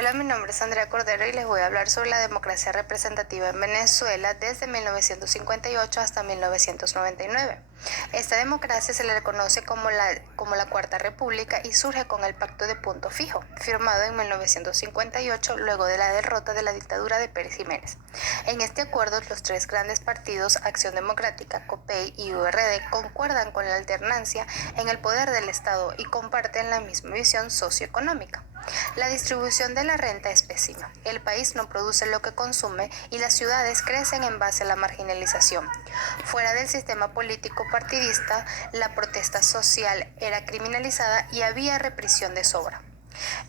Hola, mi nombre es Andrea Cordero y les voy a hablar sobre la democracia representativa en Venezuela desde 1958 hasta 1999. Esta democracia se le reconoce como la Cuarta República y surge con el Pacto de Punto Fijo, firmado en 1958 luego de la derrota de la dictadura de Pérez Jiménez. En este acuerdo, los tres grandes partidos, Acción Democrática, COPEI y URD, concuerdan con la alternancia en el poder del Estado y comparten la misma visión socioeconómica. La distribución de la renta es pésima. El país no produce lo que consume y las ciudades crecen en base a la marginalización. Fuera del sistema político partidista, la protesta social era criminalizada y había represión de sobra.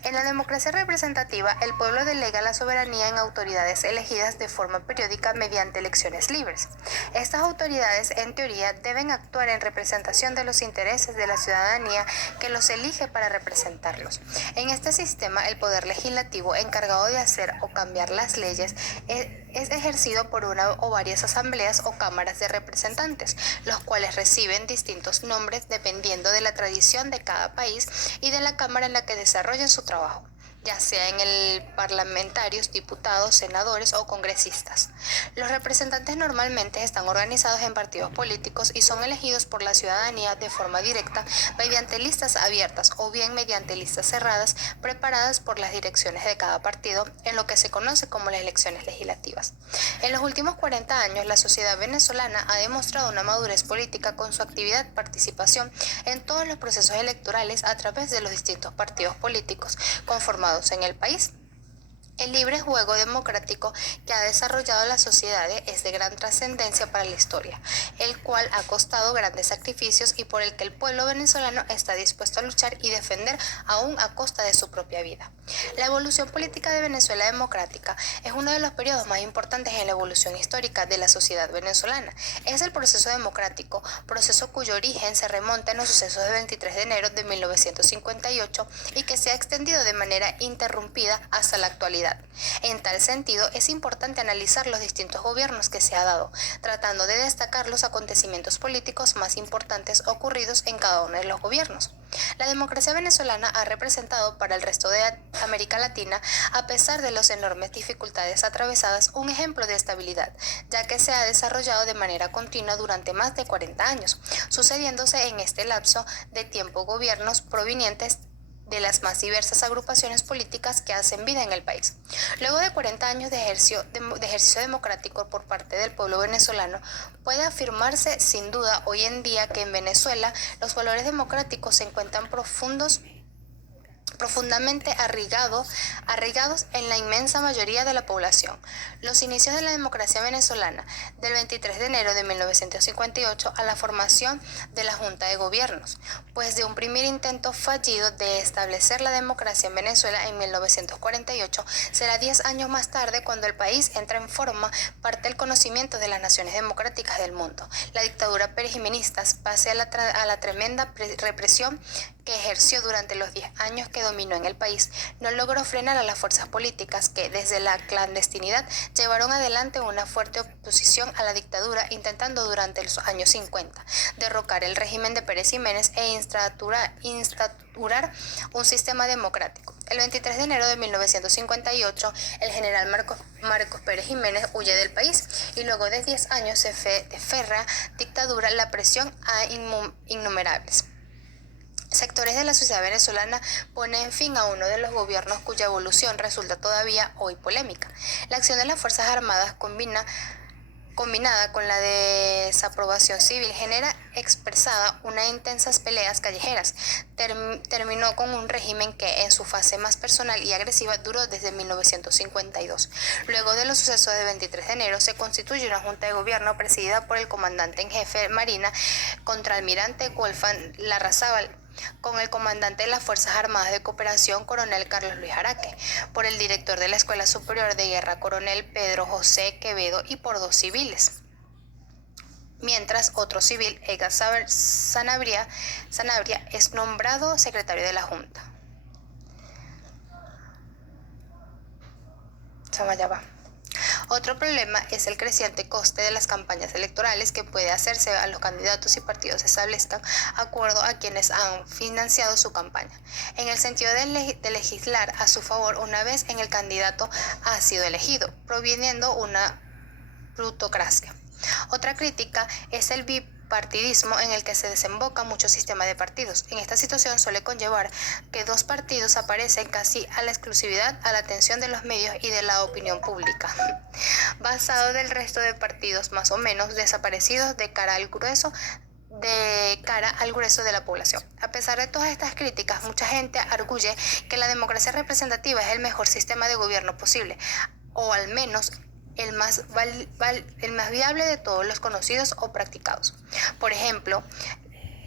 En la democracia representativa, el pueblo delega la soberanía en autoridades elegidas de forma periódica mediante elecciones libres. Estas autoridades, en teoría, deben actuar en representación de los intereses de la ciudadanía que los elige para representarlos. En este sistema, el poder legislativo, encargado de hacer o cambiar las leyes, es ejercido por una o varias asambleas o cámaras de representantes, los cuales reciben distintos nombres dependiendo de la tradición de cada país y de la cámara en la que desarrollan su trabajo, ya sea en el parlamentarios, diputados, senadores o congresistas. Los representantes normalmente están organizados en partidos políticos y son elegidos por la ciudadanía de forma directa mediante listas abiertas o bien mediante listas cerradas preparadas por las direcciones de cada partido en lo que se conoce como las elecciones legislativas. En los últimos 40 años, la sociedad venezolana ha demostrado una madurez política con su actividad y participación en todos los procesos electorales a través de los distintos partidos políticos conformados en el país. El libre juego democrático que ha desarrollado la sociedad es de gran trascendencia para la historia, el cual ha costado grandes sacrificios y por el que el pueblo venezolano está dispuesto a luchar y defender aún a costa de su propia vida. La evolución política de Venezuela democrática es uno de los periodos más importantes en la evolución histórica de la sociedad venezolana. Es el proceso democrático, proceso cuyo origen se remonta en los sucesos del 23 de enero de 1958 y que se ha extendido de manera interrumpida hasta la actualidad. En tal sentido, es importante analizar los distintos gobiernos que se ha dado, tratando de destacar los acontecimientos políticos más importantes ocurridos en cada uno de los gobiernos. La democracia venezolana ha representado para el resto de América Latina, a pesar de las enormes dificultades atravesadas, un ejemplo de estabilidad, ya que se ha desarrollado de manera continua durante más de 40 años, sucediéndose en este lapso de tiempo gobiernos provenientes de las más diversas agrupaciones políticas que hacen vida en el país. Luego de 40 años de ejercicio democrático por parte del pueblo venezolano, puede afirmarse sin duda hoy en día que en Venezuela los valores democráticos se encuentran profundamente arraigados en la inmensa mayoría de la población. Los inicios de la democracia venezolana, del 23 de enero de 1958 a la formación de la Junta de Gobiernos, pues de un primer intento fallido de establecer la democracia en Venezuela en 1948, será 10 años más tarde cuando el país entra en forma parte del conocimiento de las naciones democráticas del mundo. La dictadura perejimenista, pese a la tremenda represión que ejerció durante los 10 años que dominó en el país, no logró frenar a las fuerzas políticas que, desde la clandestinidad, llevaron adelante una fuerte oposición a la dictadura, intentando durante los años 50 derrocar el régimen de Pérez Jiménez e instaurar un sistema democrático. El 23 de enero de 1958, el general Marcos Pérez Jiménez huye del país y luego de 10 años de férrea dictadura, la presión a innumerables sectores de la sociedad venezolana ponen fin a uno de los gobiernos cuya evolución resulta todavía hoy polémica. La acción de las Fuerzas Armadas combinada con la desaprobación civil genera expresada unas intensas peleas callejeras. Terminó con un régimen que en su fase más personal y agresiva duró desde 1952. Luego de los sucesos del 23 de enero se constituye una junta de gobierno presidida por el comandante en jefe de Marina, contraalmirante Wolfgang Larrazábal, con el comandante de las Fuerzas Armadas de Cooperación, coronel Carlos Luis Araque, por el director de la Escuela Superior de Guerra, coronel Pedro José Quevedo, y por 2 civiles. Mientras otro civil, Edgar Sanabria, es nombrado secretario de la Junta. Ya va. Otro problema es el creciente coste de las campañas electorales que puede hacerse a los candidatos y partidos establezcan acuerdo a quienes han financiado su campaña, en el sentido de legislar a su favor una vez en el candidato ha sido elegido, proviniendo una plutocracia. Otra crítica es el bipartidismo en el que se desemboca mucho sistema de partidos. En esta situación suele conllevar que dos partidos aparecen casi a la exclusividad a la atención de los medios y de la opinión pública, basado del resto de partidos más o menos desaparecidos de cara al grueso de la población. A pesar de todas estas críticas, mucha gente arguye que la democracia representativa es el mejor sistema de gobierno posible, o al menos el más viable de todos los conocidos o practicados. Por ejemplo,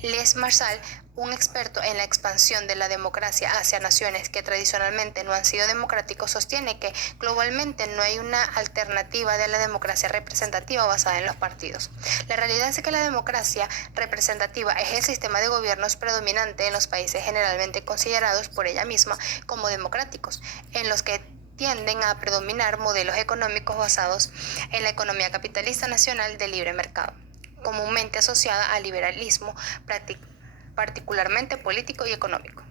Les Marshall, un experto en la expansión de la democracia hacia naciones que tradicionalmente no han sido democráticos, sostiene que globalmente no hay una alternativa de la democracia representativa basada en los partidos. La realidad es que la democracia representativa es el sistema de gobiernos predominante en los países generalmente considerados por ella misma como democráticos, en los que tienden a predominar modelos económicos basados en la economía capitalista nacional de libre mercado, comúnmente asociada al liberalismo, particularmente político y económico.